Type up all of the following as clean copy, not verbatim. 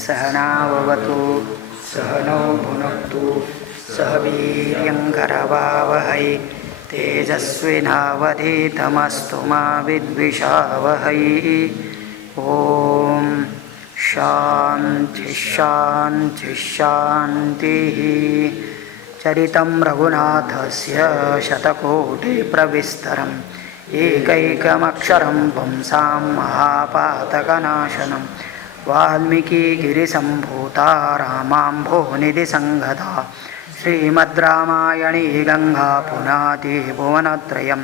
सहनाववतु सहनौ भुनक्तु सह वीर्यङ्करवावहै तेजस्विनावधीतमस्तु मा विद्विषावहै। ॐ शान्ति शान्ति शान्तिः। चरितं रघुनाथस्य शतकोटिप्रविस्तरम् एकैकमक्षरं पुंसां महापातकनाशनं वाल्मीकिगिरिसम्भूता रामाम्भोनिधिसंगता श्रीमद्रामायणे गङ्गापुनाति भुवनत्रयं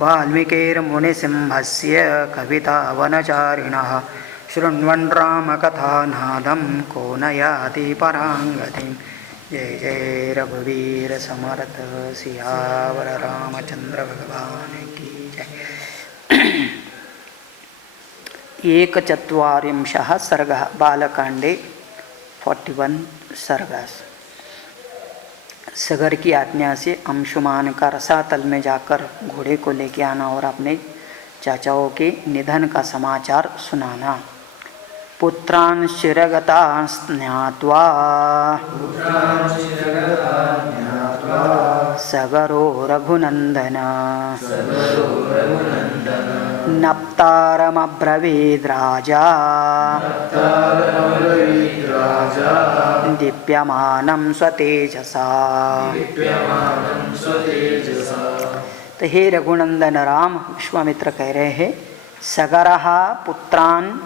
वाल्मीकिर्मुनिसिंहस्य कवितावनचारिणः शृण्वन् रामकथानादं को न याति पराङ्गतिं। जय जय रघुवीर समर्थ सियावर रामचंद्र भगवान की जय। एकचत्वारिंशः सर्गः बालकांडे 41 सर्गा। सगर की आज्ञा से अंशुमान का रसातल में जाकर घोड़े को लेके आना और अपने चाचाओं के निधन का समाचार सुनाना। पुत्रान् शिरगतान् ज्ञात्वा सगरो रघुनंदन नप्तारमब्रवीद् राजा दीप्यमानं स्वतेजसा। तो हे रघुनंदन राम, विश्वामित्र कह रहे हैं, सगरः पुत्रान्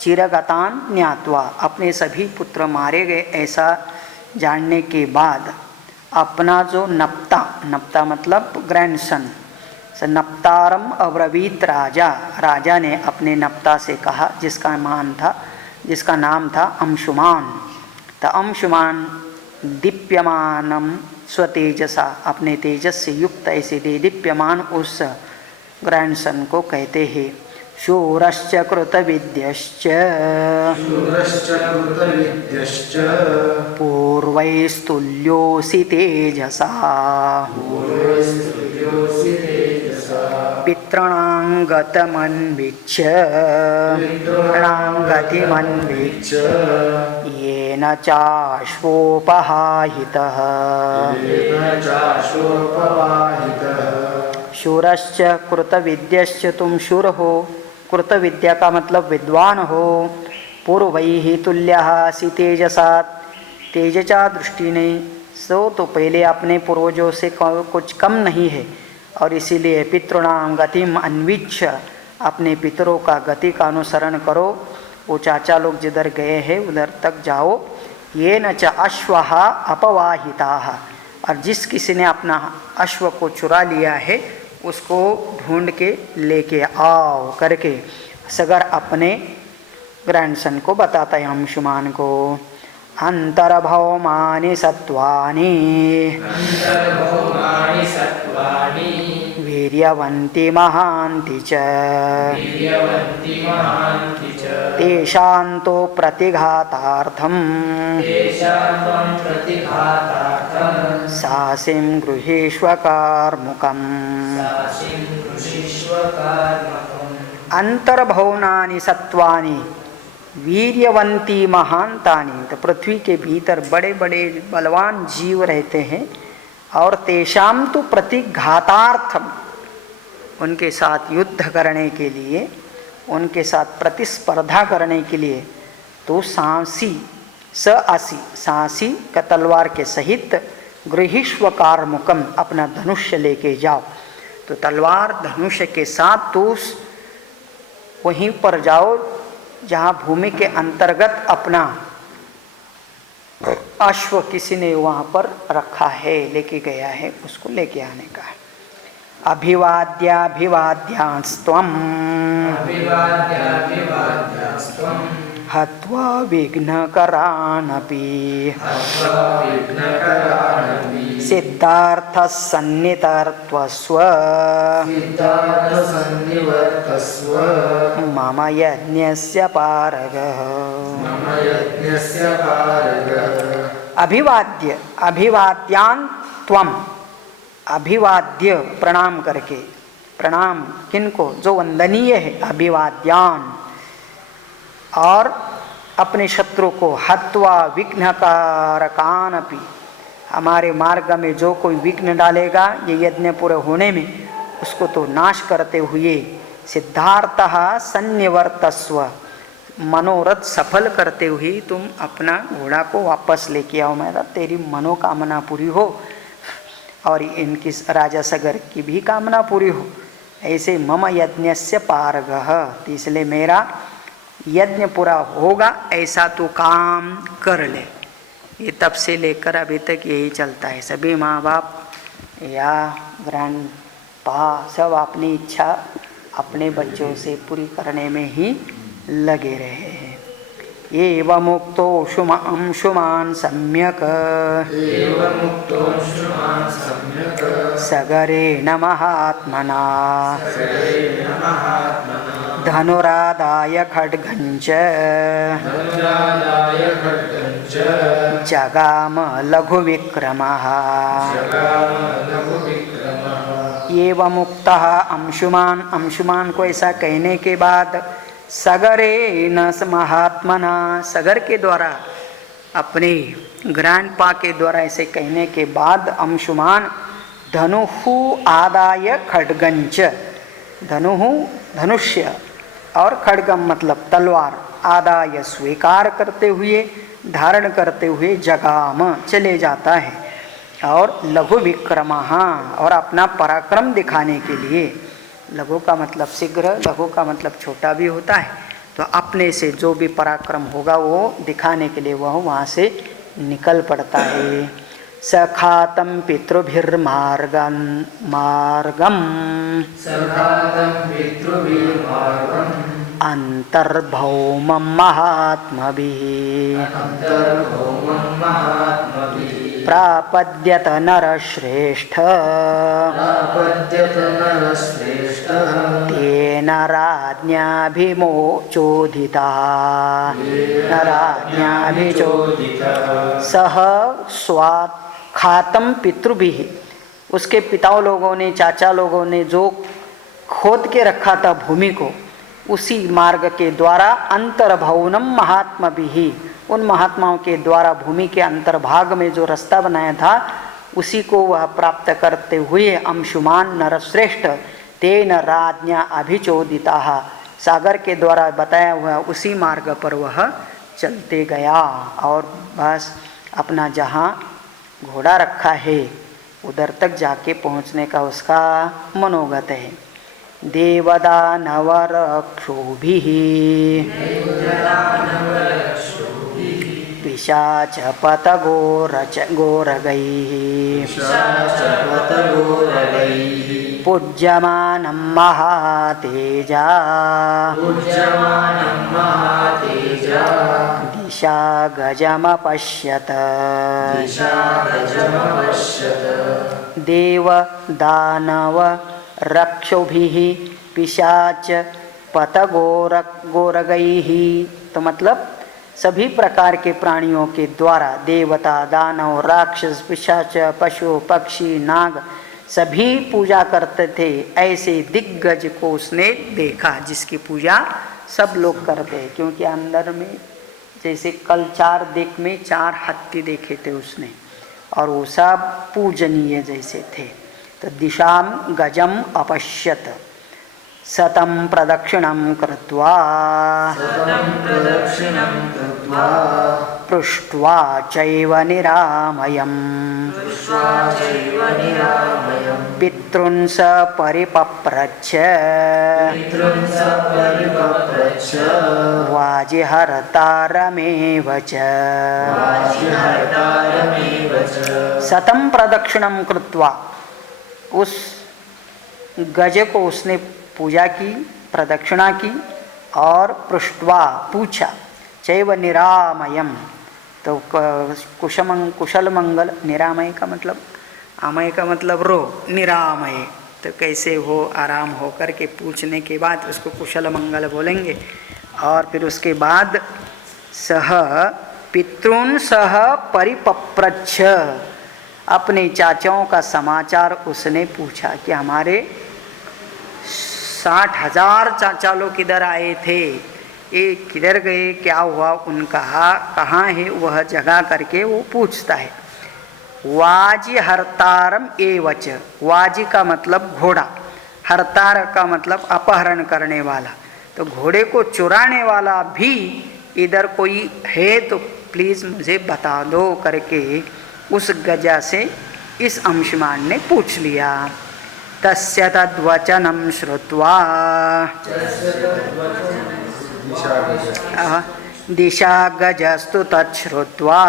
चिरगतान ज्ञात्वा, अपने सभी पुत्र मारे गए ऐसा जानने के बाद अपना जो नप्ता, नप्ता मतलब ग्रैंडसन, नप्तारम अब्रवीत राजा, राजा ने अपने नप्ता से कहा जिसका नाम था अंशुमान। तो अंशुमान दीप्यमानम स्वतेजसा, अपने तेजस से युक्त ऐसे दीप्यमान उस ग्रैंडसन को कहते हैं। शूरश्च कृतविद्यश्च पूर्वैस्तुल्योऽसि तेजसा पितॄणां गतिमन्वीक्ष्य येन चाश्वोपहाहितः। शूरश्च कृतविद्यश्च, तुम शूर हो, कृतविद्या का मतलब विद्वान हो। पूर्वैः तुल्यः असि तेजसा, तेजचा दृष्टि नहीं सो तो पहले अपने पूर्वजों से कुछ कम नहीं है, और इसीलिए पितॄणां गतिम अन्वीक्ष्य, अपने पितरों का गति का अनुसरण करो। वो चाचा लोग जिधर गए हैं उधर तक जाओ। ये न च अश्वः अपवाहिताः, और जिस किसी ने अपना अश्व को चुरा लिया है उसको ढूंढ के लेके आओ करके सगर अपने ग्रैंडसन को बताता है अंशुमान को। अंतर्भौमानि सत्वानि वीर्यवन्ति महान्ति च तेषां तु प्रतिघातार्थं सासिं गृहीष्व कार्मुकम्। अंतर्भौनानि सत्वानि वीर्यवंती महानतानि, तो पृथ्वी के भीतर बड़े बड़े बलवान जीव रहते हैं, और तेषाम तो प्रतिघातार्थम, उनके साथ युद्ध करने के लिए, उनके साथ प्रतिस्पर्धा करने के लिए, तो सांसी सांसी का तलवार के सहित गृहीष्व कार्मुकम, अपना धनुष्य लेके जाओ। तो तलवार धनुष्य के साथ तो वहीं पर जाओ जहाँ भूमि के अंतर्गत अपना अश्व किसी ने वहाँ पर रखा है, लेके गया है, उसको लेके आने का है। अभिवाद्याभिवाद्यांस्त्वं हत्वा विघ्नकरानपि सिद्धार्थः सन्निधत्स्व मम यज्ञस्य पारगः। अभिवाद्य अभिवाद्यान् त्वं, अभिवाद्य प्रणाम करके, प्रणाम किनको, जो वंदनीय है, अभिवाद्यान। और अपने शत्रु को हत्वा विघ्नकारकानपि, हमारे मार्ग में जो कोई विघ्न डालेगा ये यज्ञ पूरे होने में उसको तो नाश करते हुए सिद्धार्थः सन्निवर्तस्व, मनोरथ सफल करते हुए तुम अपना घोड़ा को वापस लेके आओ, मेरा तेरी मनोकामना पूरी हो और इनकी राजा सगर की भी कामना पूरी हो। ऐसे मम यज्ञस्य पारगः, तो इसलिए मेरा यज्ञ पूरा होगा ऐसा तो काम कर ले। ये तब से लेकर अभी तक यही चलता है। सभी माँ बाप या ग्रैंड पा सब अपनी इच्छा अपने बच्चों से पूरी करने में ही लगे रहे हैं। एवं मुक्तो अंशुमान सम्यक सगरेण महात्मना धनुरादाय खड्गञ्च जगाम लघु विक्रमः। एवं मुक्तः अंशुमान, अंशुमान को ऐसा कहने के बाद सगरेण महात्मना, सगर के द्वारा अपने ग्रैंडपा के द्वारा ऐसे कहने के बाद अंशुमान धनुहु आदाय खड्गञ्च, धनुहु धनुष्य और खड्गम मतलब तलवार, आदाय स्वीकार करते हुए धारण करते हुए जगाम चले जाता है। और लघु विक्रमः, और अपना पराक्रम दिखाने के लिए, लघु का मतलब शीघ्र, लघु का मतलब छोटा भी होता है, तो अपने से जो भी पराक्रम होगा वो दिखाने के लिए वह वहाँ से निकल पड़ता है। सखातं पितृभिर्मार्गं मार्गम अंतर्भौमं महात्मभिः प्रापद्यत नरश्रेष्ठ तेन राज्ञाभिमोचोदिता सह स्वात् खातम पितृभिः, उसके पिताओं लोगों ने, चाचा लोगों ने जो खोद के रखा था भूमि को, उसी मार्ग के द्वारा अंतर्भवनम महात्मभिः, उन महात्माओं के द्वारा भूमि के अंतर्भाग में जो रास्ता बनाया था उसी को वह प्राप्त करते हुए अंशुमान नरश्रेष्ठ तेन राज्ञा अभिचोदिता, सागर के द्वारा बताया हुआ उसी मार्ग पर वह चलते गया और बस अपना जहाँ घोड़ा रखा है उधर तक जाके पहुँचने का उसका मनोगत है। देवदानवरक्षोभिः पिशाचपतगोरगैः पूज्यमानं महातेजा दिशा गजमपश्यत। देव दानव रक्षोभिः पिशाच पतगोरगैः, तो मतलब सभी प्रकार के प्राणियों के द्वारा, देवता दानव राक्षस पिशाच पशु पक्षी नाग सभी पूजा करते थे, ऐसे दिग्गज को उसने देखा जिसकी पूजा सब लोग करते हैं। क्योंकि अंदर में जैसे कल 4 दिक में 4 हाथी देखे थे उसने और वो सब पूजनीय जैसे थे। तो दिशाम गजम अपश्यत सतम प्रदक्षिणं कृत्वा पृष्ट्वा चैव निरामयम् पितॄन् स परिपप्रच्छ वाजिहर्तारमेव च। सतम प्रदक्षिणं कृत्वा, उस गज को उसने पूजा की, प्रदक्षिणा की और पृष्ट्वा पूछा, चैव निरामयम, तो कुशल मंगल, निरामय का मतलब, आमय का मतलब रो, निरामय तो कैसे हो, आराम हो करके पूछने के बाद उसको कुशल मंगल बोलेंगे। और फिर उसके बाद सह पितॄन् सह परिपप्रच्छ, अपने चाचाओं का समाचार उसने पूछा कि हमारे 60,000 चाचा लोग किधर आए थे, ये किधर गए, क्या हुआ उनका, कहाँ है वह जगह करके वो पूछता है। वाजी हरतारम एवच, वाजी का मतलब घोड़ा, हरतार का मतलब अपहरण करने वाला, तो घोड़े को चुराने वाला भी इधर कोई है तो प्लीज मुझे बता दो करके उस गजा से इस अंशुमान ने पूछ लिया। तस्य तद्वचनं श्रुत्वा दिशा गजस्तु तच्छ्रुत्वा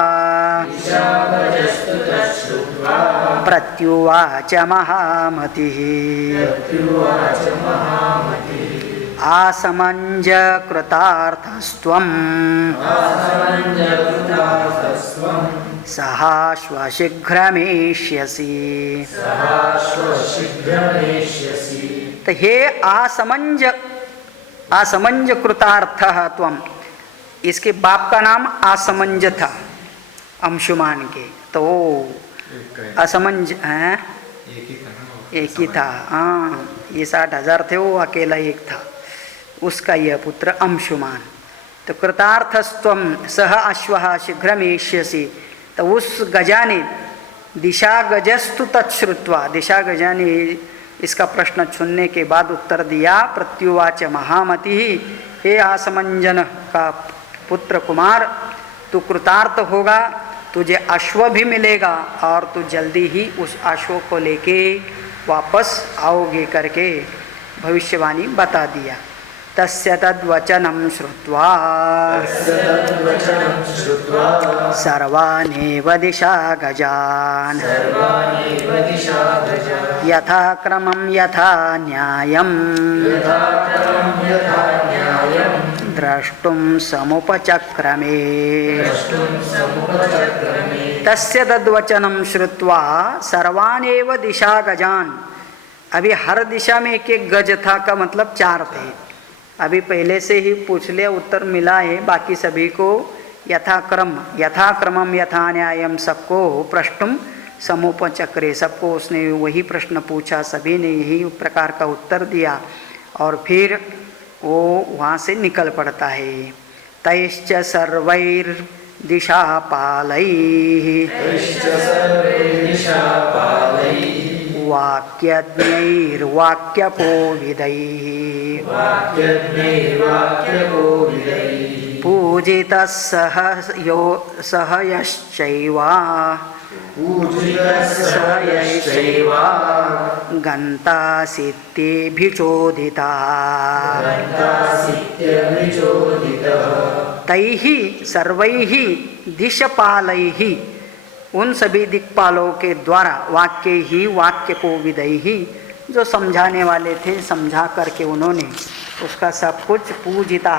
प्रत्युवाच महामतिः आसमञ्ज कृतार्थस्त्वं सहाश्वशीघ्रमेष्यसि। तो हे आसमंज कृतार्थ त्वम, इसके बाप का नाम आसमंज था अंशुमान के, तो असमंज है एक ही था। हाँ, ये 60,000 थे, वो अकेला एक था, उसका यह पुत्र अंशुमान। तो कृतार्थस्त्वम सह अश्वः शीघ्रमेष्यसि, तो उस गजा ने दिशा गजस्तु तच्छ्रुत्वा, दिशा गजा ने इसका प्रश्न सुनने के बाद उत्तर दिया। प्रत्युवाच महामति, हे आसमंजन का पुत्र कुमार, तू कृतार्थ होगा, तुझे अश्व भी मिलेगा और तू जल्दी ही उस अश्व को लेके वापस आओगे करके भविष्यवाणी बता दिया। तस्य तद्वचनं श्रुत्वा सर्वानेव दिशा गजान् यथा क्रमं यथा न्यायं द्रष्टुं समुपचक्रमे। तस्य तद्वचनं श्रुत्वा सर्वानेव दिशा गजान्, अभी हर दिशा में एक एक गज था का मतलब 4 थे। अभी पहले से ही पूछ लिया, उत्तर मिला है, बाकी सभी को यथाक्रमम यथा न्यायम सबको प्रश्नम समुपचक्रे, सबको उसने वही प्रश्न पूछा, सभी ने यही प्रकार का उत्तर दिया और फिर वो वहाँ से निकल पड़ता है। तैश्च सर्वैर्दिशा पालैः वाक्यज्ञैर्वाक्यकोविदैः पूजितः सह यश्चैव गन्तासित्यभिचोदिता। तैः सर्वैः दिशपालैः, उन सभी दिक्पालों के द्वारा, वाक्य ही वाक्य को विदई ही, जो समझाने वाले थे समझा करके उन्होंने उसका सब कुछ पूजिता,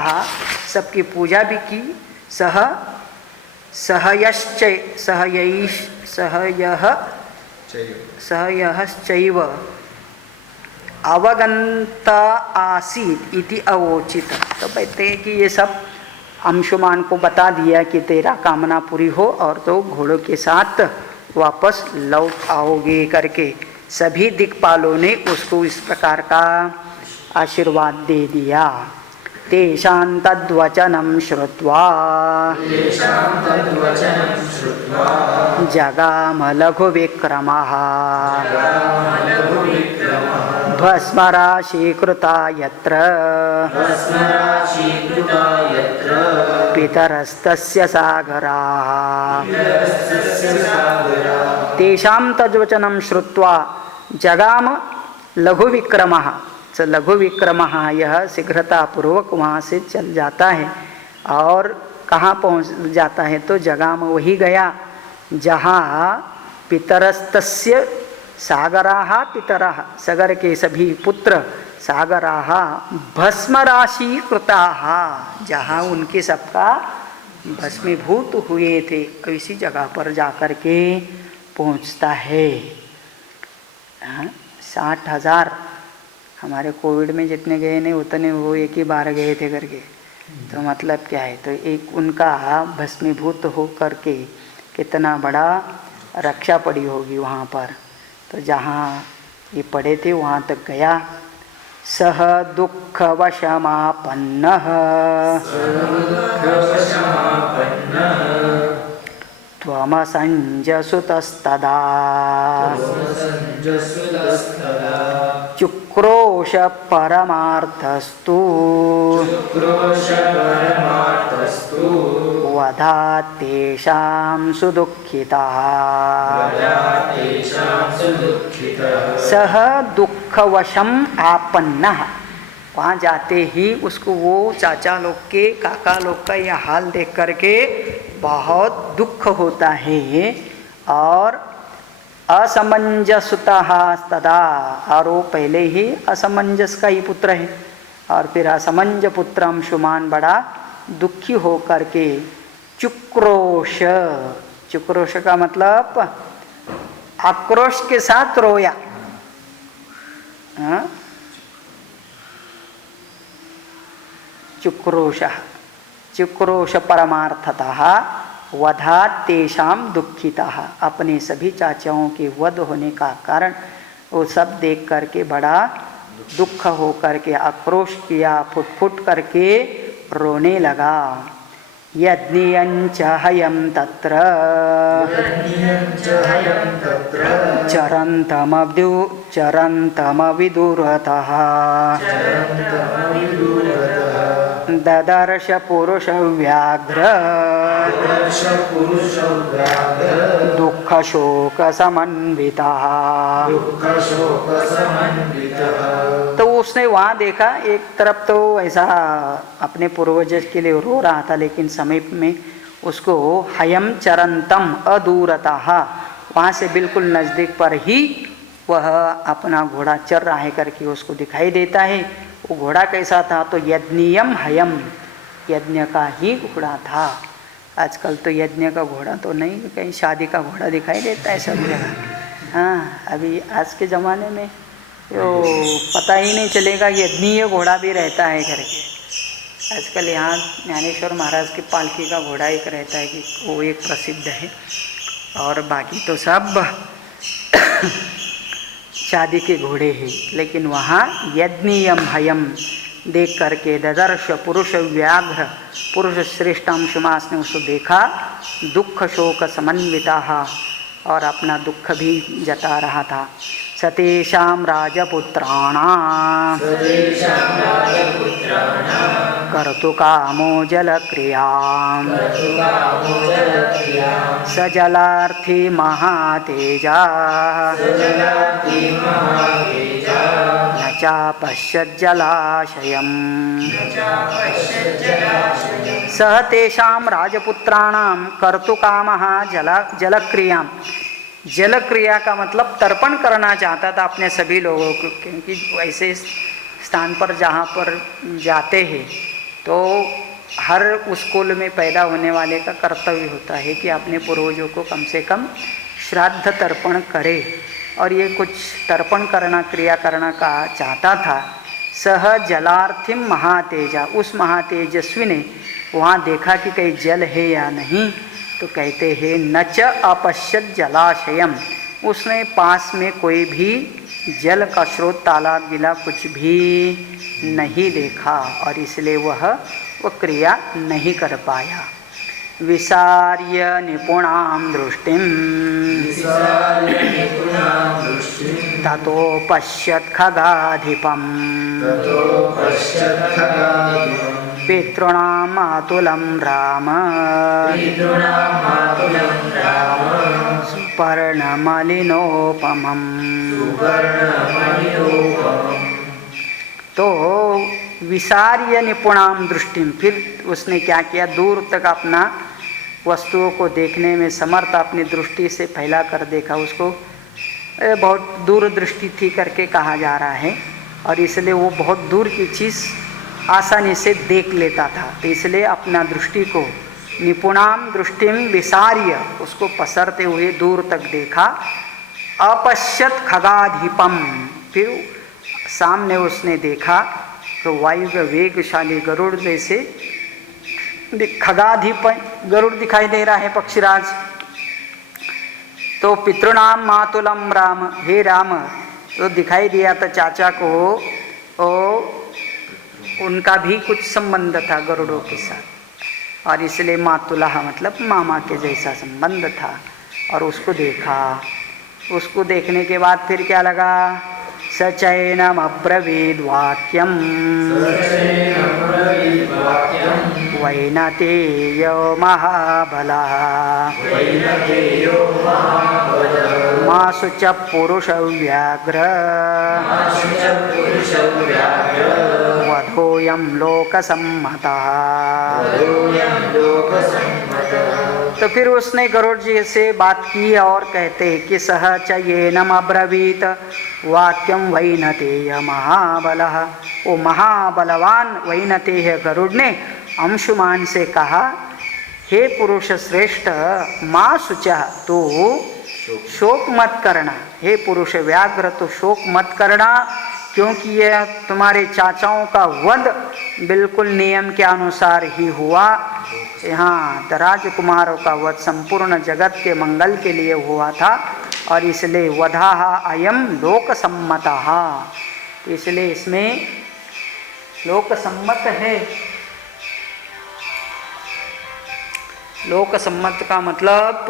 सबकी पूजा भी की। सहयश्चैव अवगंत आसीत इति अवोचित। तो कहते हैं कि ये सब अंशुमान को बता दिया कि तेरा कामना पूरी हो और तो घोड़ों के साथ वापस लौट आओगे करके सभी दिक्पालों ने उसको इस प्रकार का आशीर्वाद दे दिया। तेषां तद्वचनं श्रुत्वा जगाम लघुविक्रमः भस्मराशीकृता यत्र पितरस्तस्य सागराः। तेषां तद्वचनं श्रुत्वा जगाम लघुविक्रमः, लघुविक्रमः यह शीघ्रतापूर्वक वहाँ से चल जाता है और कहाँ पहुँच जाता है, तो जगाम वही गया जहाँ पितरस्तस्य सागराः पितरः, सागर के सभी पुत्र सागराः भस्मराशि कृताः, जहाँ उनके सबका भस्मीभूत हुए थे, इसी जगह पर जाकर के पहुँचता है। 60,000 हमारे कोविड में जितने गए नहीं उतने वो एक ही बार गए थे करके, तो मतलब क्या है, तो एक उनका भस्मीभूत हो करके कितना बड़ा रक्षा पड़ी होगी वहाँ पर। तो जहाँ ये पड़े थे वहाँ तक गया सह दुःखवशमापन्नः त्वमसञ्जसुतस्तदा चुक्रोश परमार्थस्तु वधात् तेषां सुदुःखितः सह दुःखवशम आपन्नः। वहाँ जाते ही उसको वो चाचा लोग के काका लोग का यह हाल देख करके बहुत दुख होता है और असमंजसुतः तदा, और वो पहले ही असमंजस का ही पुत्र है और फिर असमंज पुत्रम शुमान बड़ा दुखी हो करके चुक्रोश, चुक्रोश का मतलब आक्रोश के साथ रोया। चुक्रोश चुक्रोश परमार्थतः वधात् तेषां दुःखितः। अपने सभी चाचाओं के वध होने का कारण वो सब देख करके बड़ा दुख हो करके आक्रोश किया, फुट फुट करके रोने लगा। यज्ञयञ्च हयं तत्र चरन्तमविदुरतः ददर्श पुरुषव्याघ्र दुःखशोकसमन्वितः। तो उसने वहाँ देखा, एक तरफ तो ऐसा अपने पूर्वज के लिए रो रहा था, लेकिन समीप में उसको हयम चरंतम अदूरतः, वहाँ से बिल्कुल नज़दीक पर ही वह अपना घोड़ा चर रहा है करके उसको दिखाई देता है। वो घोड़ा कैसा था? तो यज्ञियम हयम, यज्ञ का ही घोड़ा था। आजकल तो यज्ञ का घोड़ा तो नहीं, कहीं शादी का घोड़ा दिखाई देता है सब जगह। हाँ, अभी आज के ज़माने में तो पता ही नहीं चलेगा यज्ञीय घोड़ा भी रहता है करके। आजकल यहाँ ज्ञानेश्वर महाराज के पालकी का घोड़ा एक रहता है कि वो एक प्रसिद्ध है, और बाकी तो सब शादी के घोड़े हैं। लेकिन वहाँ यज्ञीयम हयम देख करके ददर्श पुरुष व्याघ्र, पुरुष श्रेष्ठ अंशुमास ने उसको देखा, दुख शोक समन्विता, और अपना दुख भी जता रहा था। सतेषां राजपुत्राणां कर्तुकामो जलक्रियां स जलार्थी महातेजा न चापश्यज्जलाशयम्। सह तेषां राजपुत्राणां कर्तुकामः जलक्रियां। जल क्रिया का मतलब तर्पण करना चाहता था अपने सभी लोगों को, क्योंकि ऐसे स्थान पर जहाँ पर जाते हैं तो हर उस कुल में पैदा होने वाले का कर्तव्य होता है कि अपने पूर्वजों को कम से कम श्राद्ध तर्पण करे, और ये कुछ तर्पण करना, क्रिया करना का चाहता था। सह जलार्थिम महातेजा, उस महातेजस्वी ने वहाँ देखा कि कहीं जल है या नहीं, तो कहते हैं न च अपश्यत जलाशयम, उसने पास में कोई भी जल का स्रोत, तालाब गिला कुछ भी नहीं देखा, और इसलिए वह क्रिया नहीं कर पाया। विसार्य निपुणां दृष्टिं ततो पश्यत् खगाधिपम् पितॄणां मातुलं राम सुपर्णमलिनोपमम्। तो विसार्य निपुणाम दृष्टिम, फिर उसने क्या किया, दूर तक अपना वस्तुओं को देखने में समर्थ अपनी दृष्टि से फैला कर देखा। उसको बहुत दूर दृष्टि थी करके कहा जा रहा है, और इसलिए वो बहुत दूर की चीज़ आसानी से देख लेता था। तो इसलिए अपना दृष्टि को निपुणाम दृष्टिम विसार्य, उसको पसरते हुए दूर तक देखा। अपश्यत खगाधिपम, फिर सामने उसने देखा तो वायु का वेगशाली गरुड़ जैसे खगाधिप गरुड़ दिखाई दे रहा है, पक्षीराज। तो पितृणाम मातुलम राम, हे राम, तो दिखाई दिया था चाचा को उनका भी कुछ संबंध था गरुड़ों के साथ, और इसलिए मातुलः मतलब मामा के जैसा संबंध था। और उसको देखा, उसको देखने के बाद फिर क्या लगा, सचैनम अब्रवीद वाक्यम वैनतेयो महाबलः मासु च पुरुष व्याघ्र वधोऽयं लोकसम्मतः। तो फिर उसने गरुड़ जी से बात की और कहते कि सह च येनम अब्रवीत वाक्यम वैनतेय महाबलः। वो महाबलवान वैनतेय गरुड़ ने अंशुमान से कहा, हे पुरुष श्रेष्ठ, माँ शुचः, तो शोक मत करना। हे पुरुष व्याघ्र, तो शोक मत करना, क्योंकि यह तुम्हारे चाचाओं का वध बिल्कुल नियम के अनुसार ही हुआ। यहाँ राजकुमारों का वध संपूर्ण जगत के मंगल के लिए हुआ था, और इसलिए वधाः अयम लोकसम्मतः, इसलिए इसमें लोकसम्मत है। लोकसम्मत का मतलब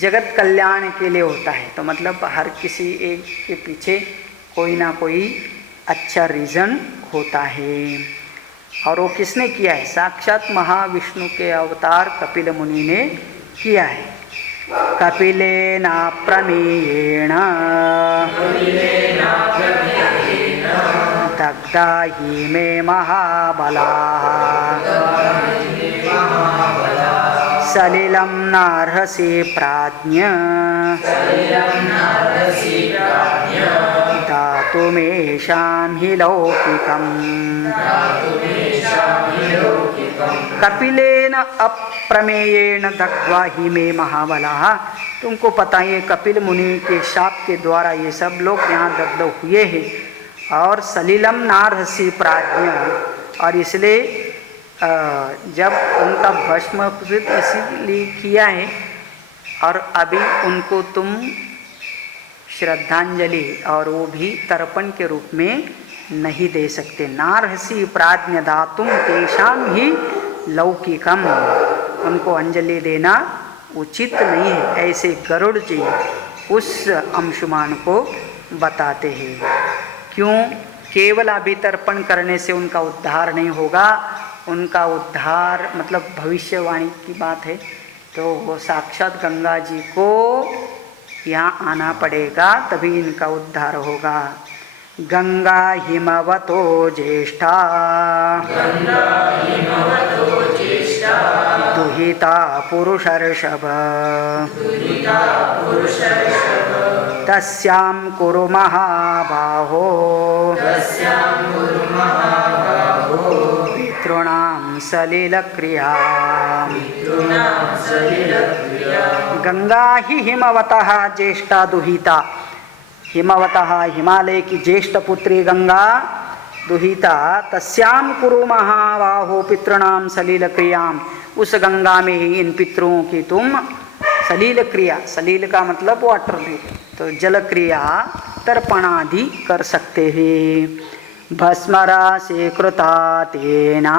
जगत कल्याण के लिए होता है। तो मतलब हर किसी एक के पीछे कोई ना कोई अच्छा रीज़न होता है। और वो किसने किया है? साक्षात महाविष्णु के अवतार कपिल मुनि ने किया है। कपिलेन प्रमेयेण दग्धा हि मे महाबलाः सलिलं नार्हसि प्राज्ञ दातुमेषां हि लौकिकम्। कपिलेन अप्रमेयेण दग्ध्वा हि मे महाबलाः। तुमको पता है कपिल मुनि के शाप के द्वारा ये सब लोग यहाँ दग्ध हुए हैं। और सलिलम नार्हसि प्राज्ञ, और इसलिए जब उनका भस्म इसीलिए किया है, और अभी उनको तुम श्रद्धांजलि और वो भी तर्पण के रूप में नहीं दे सकते। नार्हसि प्राज्ञ दातुम तेषाम ही लौकिकम, उनको अंजलि देना उचित नहीं है। ऐसे गरुड़ जी उस अंशुमान को बताते हैं। क्यों? केवल अभितर्पण करने से उनका उद्धार नहीं होगा। उनका उद्धार मतलब भविष्यवाणी की बात है, तो वो साक्षात गंगा जी को यहाँ आना पड़ेगा, तभी इनका उद्धार होगा। गंगा हिमवतो ज्येष्ठा दुहिता पुरुषर्षभ तस्यां कुरु महाबाहो पितॄणां सलिलक्रिया। गंगा ही हिमवतः ज्येष्ठा दुहिता, हिमवतः हिमालय की ज्येष्ठ पुत्री गंगा दुहिता, तस्याम कुरु महाबाहो पितॄणां सलिल क्रियाम। उस गंगा में ही इन पितरों की तुम सलील क्रिया, सलील का मतलब वाटर भी, तो जल क्रिया तर्पणादि कर सकते हैं। भस्मराशि कृता तेना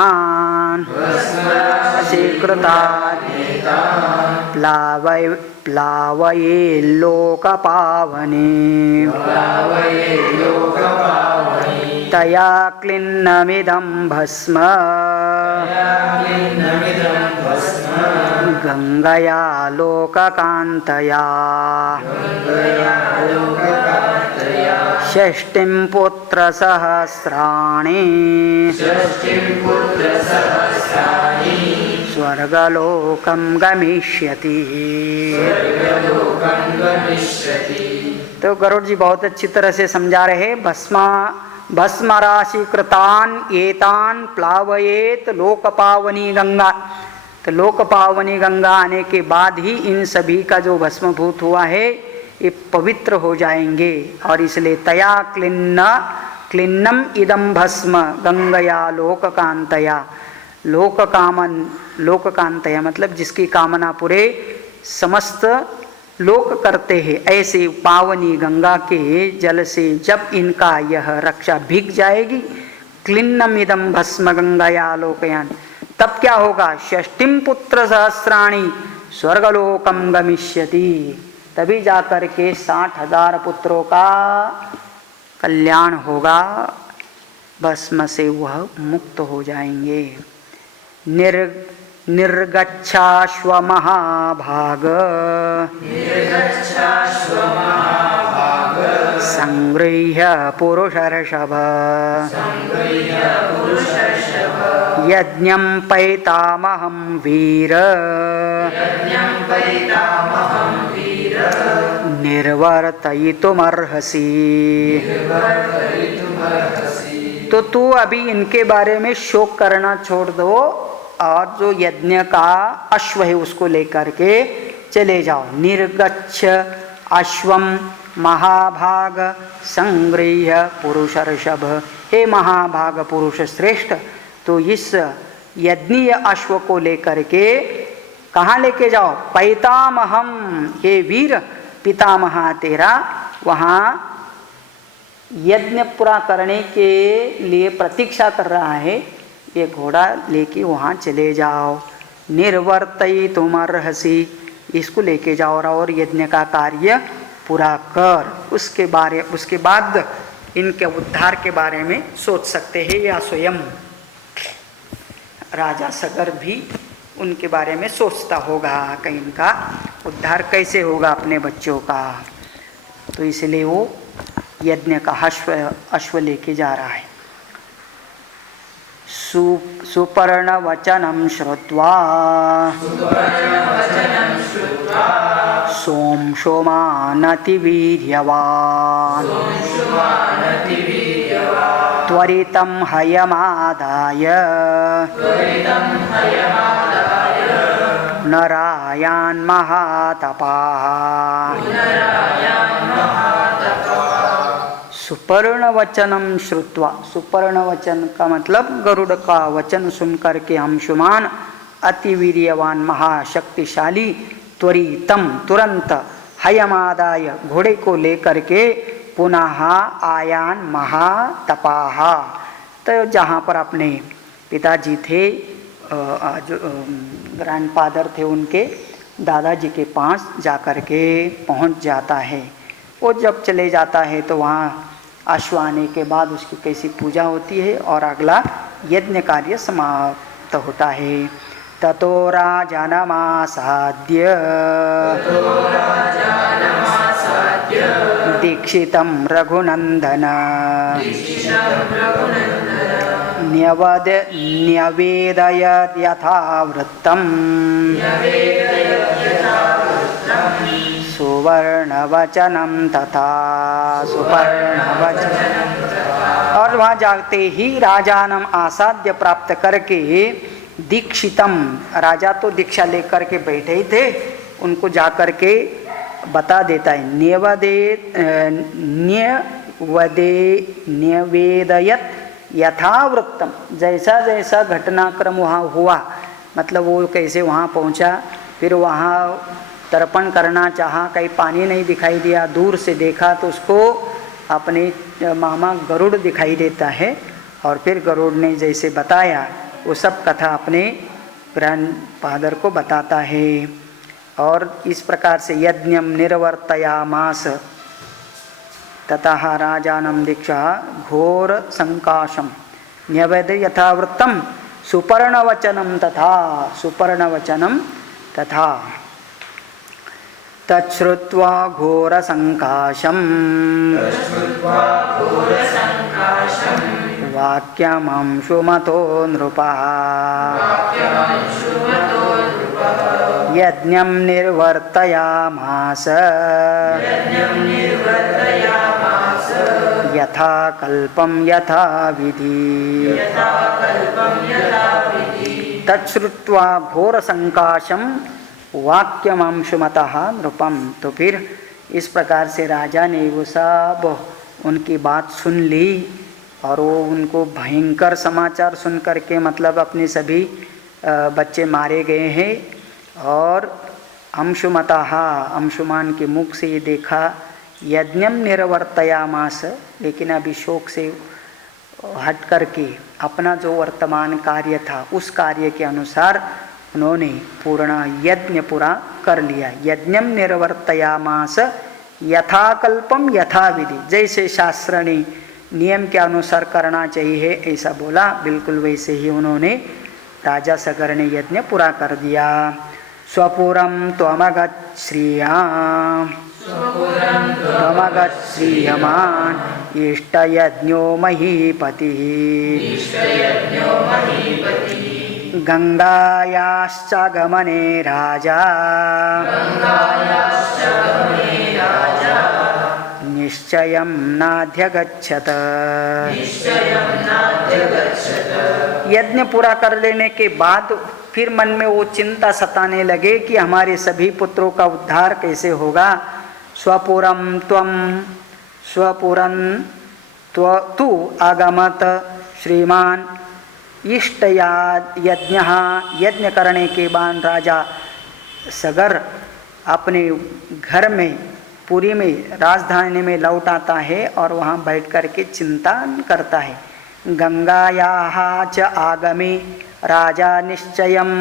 प्लावये लोकपावने तया क्लिन्नमिदं भस्म गंगया लोककान्तया। षष्टिं पुत्रसहस्राणि स्वर्गलोकं गमिष्यति। तो गरुड़ जी बहुत अच्छी तरह से समझा रहे। भस्म राशि कृतान एतान प्लावयेत लोकपावनी गंगा। तो लोकपावनी गंगा आने के बाद ही इन सभी का जो भस्मभूत हुआ है ये पवित्र हो जाएंगे। और इसलिए तया क्लिन्नम इदम भस्म गंगया लोककांतया। लोककामन, लोककांतया मतलब जिसकी कामना पूरे समस्त लोग करते हैं। ऐसे पावनी गंगा के जल से जब इनका यह रक्षा भीग जाएगी, क्लिन्नमिदं भस्म गंगाया लोकयान, तब क्या होगा, षष्टिम पुत्र सहस्राणी स्वर्गलोकम गमिष्यति, तभी जाकर के 60,000 पुत्रों का कल्याण होगा, भस्म से वह मुक्त हो जाएंगे। निर्गच्छाश्व महाभाग संगृह्य पुरुषर्षभ यज्ञं पैतामहं वीर निर्वर्तयितुमर्हसि। तो तू अभी इनके बारे में शोक करना छोड़ दो और जो यज्ञ का अश्व है उसको लेकर के चले जाओ। निर्गच्छ अश्वम महाभाग संगृह्य पुरुषर्षभ, हे महाभाग पुरुष श्रेष्ठ, तो इस यज्ञीय अश्व को लेकर के कहाँ लेके जाओ, पैतामहम, हे वीर पितामह तेरा वहाँ यज्ञ पूरा करने के लिए प्रतीक्षा कर रहा है, ये घोड़ा लेके वहाँ चले जाओ। निर्वर्तयितुमर्हसि, इसको लेके जाओ और यज्ञ का कार्य पूरा कर। उसके बाद इनके उद्धार के बारे में सोच सकते हैं, या स्वयं राजा सगर भी उनके बारे में सोचता होगा कि इनका उद्धार कैसे होगा अपने बच्चों का। तो इसलिए वो यज्ञ का अश्व लेके जा रहा है। सुपर्ण वचनम श्रुत्वा सोम सोमानति वीर्यवान् त्वरितं हयमादाय पुनरायान् महातपाः। सुपर्ण वचनम श्रुत्वा, सुपर्ण वचन का मतलब गरुड़ का वचन सुन करके अंशुमान अति वीर्यवान महाशक्तिशाली त्वरितम तुरंत हयमादाय घोड़े को लेकर के पुनः आयान महातपाह, तो जहाँ पर अपने पिताजी थे, जो ग्रैंडफादर थे, उनके दादाजी के पास जाकर के पहुँच जाता है। वो जब चले जाता है तो वहाँ अश्व आने के बाद उसकी कैसी पूजा होती है और अगला यज्ञ कार्य समाप्त होता है। ततो राजानमासाद्य दीक्षितं रघुनंदन न्यवेदयत् यथावृत्तम् सुवर्णवचनम तथा सुपर्णवचनम। और वहाँ जाते ही राजानम आसाद्य प्राप्त करके दीक्षितम, राजा तो दीक्षा लेकर के बैठे ही थे, उनको जाकर के बता देता है। न्यवेदयत यथावृत्तम, जैसा जैसा घटनाक्रम वहाँ हुआ, मतलब वो कैसे वहाँ पहुँचा, फिर वहाँ तर्पण करना चाहा, कहीं पानी नहीं दिखाई दिया, दूर से देखा तो उसको अपने मामा गरुड़ दिखाई देता है, और फिर गरुड़ ने जैसे बताया वो सब कथा अपने ग्रैंडफादर को बताता है। और इस प्रकार से यज्ञम निर्वर्तयामास ततः राजानं दीक्षा घोर संकाशम न्यवेद यथावृत्तम सुपर्णवचनम तथा सुपर्णवचनम तथा। तच्छ्रुत्वा घोर संकाशम वाक्यमंशुमतो नृपः यज्ञं निर्वर्तयामास यथा कल्पं यथा विधि। तच्छ्रुत्वा घोर संकाशम वाक्यमंशुमतः नृपम। तो फिर इस प्रकार से राजा ने वो सब उनकी बात सुन ली, और वो उनको भयंकर समाचार सुन करके, मतलब अपने सभी बच्चे मारे गए हैं और अंशुमतः, अंशुमान के मुख से ये देखा, यज्ञम निर्वर्तयामास, लेकिन अभी शोक से हट करके अपना जो वर्तमान कार्य था उस कार्य के अनुसार उन्होंने पूर्ण यज्ञ पूरा कर लिया। यज्ञम निर्वर्तयामास यथाकल्पम यथाविधि, जैसे शास्त्र ने नियम के अनुसार करना चाहिए ऐसा बोला, बिल्कुल वैसे ही उन्होंने राजा सगर ने यज्ञ पूरा कर दिया। स्वपुरम त्वमगत श्रियाम, त्वमगत श्रियमान इष्ट यज्ञो महीपति, गंगायाश्च गमने राजा, निश्चयं नाध्यगच्छत। यज्ञ पूरा कर लेने के बाद फिर मन में वो चिंता सताने लगे कि हमारे सभी पुत्रों का उद्धार कैसे होगा। स्वपुरम त्वम, स्वपुरं तु आगमत श्रीमान इष्टया यज्ञ, यज्ञ करने के बाद राजा सगर अपने घर में, पुरी में, राजधानी में लौट आता है और वहाँ बैठ कर के चिंता करता है। गंगायाः च आगमे राजा निश्चयं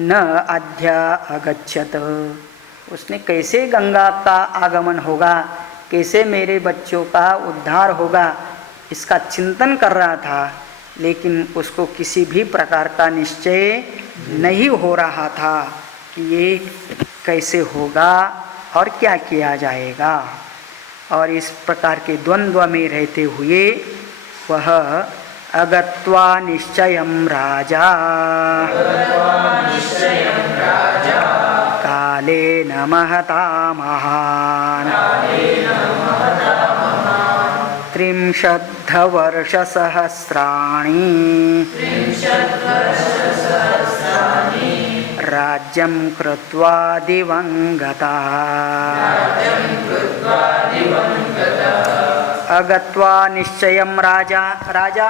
न अद्य अगच्छत, उसने कैसे गंगा का आगमन होगा, कैसे मेरे बच्चों का उद्धार होगा, इसका चिंतन कर रहा था, लेकिन उसको किसी भी प्रकार का निश्चय नहीं हो रहा था कि ये कैसे होगा और क्या किया जाएगा। और इस प्रकार के द्वंद्व में रहते हुए वह अगत्वा निश्चयं राजा, कालेन महता महान्, 30 वर्षसहस्राणि राज्यं कृत्वा दिवंगतः। अगत्वा निश्चयं राजा, राजा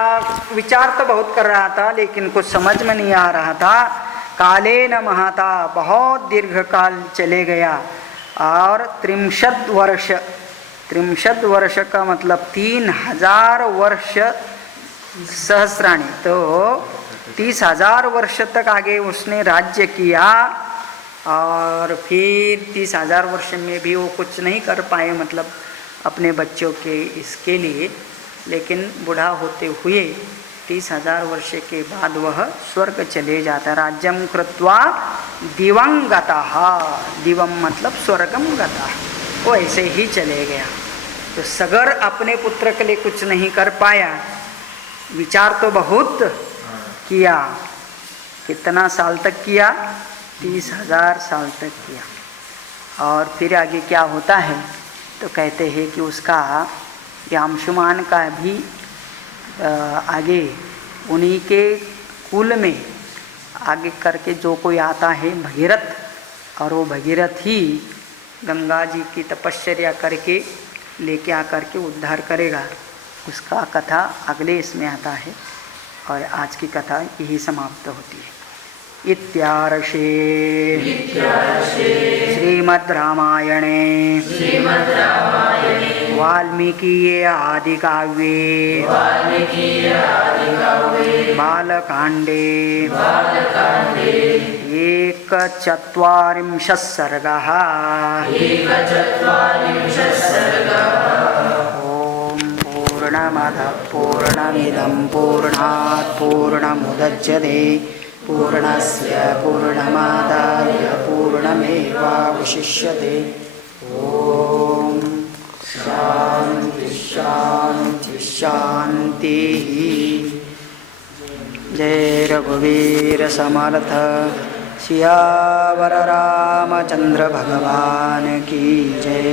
विचार तो बहुत कर रहा था लेकिन कुछ समझ में नहीं आ रहा था। काले न महाता, बहुत दीर्घ काल चले गया और 30 वर्ष, 30 वर्ष का मतलब 3000 वर्ष सहस्राणी, तो 30,000 वर्ष तक आगे उसने राज्य किया और फिर 30,000 वर्ष में भी वो कुछ नहीं कर पाए, मतलब अपने बच्चों के इसके लिए। लेकिन बूढ़ा होते हुए 30,000 वर्ष के बाद वह स्वर्ग चले जाता। राज्यम कृत्वा दिवंगतः, दिवम मतलब स्वर्गम गतः, वो ऐसे ही चले गया। तो सगर अपने पुत्र के लिए कुछ नहीं कर पाया, विचार तो बहुत किया, कितना साल तक किया, 30,000 साल तक किया। और फिर आगे क्या होता है तो कहते हैं कि उसका अंशुमान का भी आगे उन्हीं के कुल में आगे करके जो कोई आता है भगीरथ, और वो भगीरथ ही गंगा जी की तपश्चर्या करके लेके आकर के उद्धार करेगा। उसका कथा अगले इसमें आता है और आज की कथा यही समाप्त होती है। इत्यार्षे श्रीमद् रामायणे वाल्मीकीये आदिकाव्ये बालकाण्डे 41 सर्गः। ॐ पूर्णमदः पूर्णमिदं पूर्णात् पूर्णमुदच्यते पूर्णस्य पूर्णमादाय पूर्णमेवावशिष्यते। ॐ शान्ति शान्ति शान्तिः। जय रघुवीर समर्थ सियावर रामचंद्र भगवान की जय।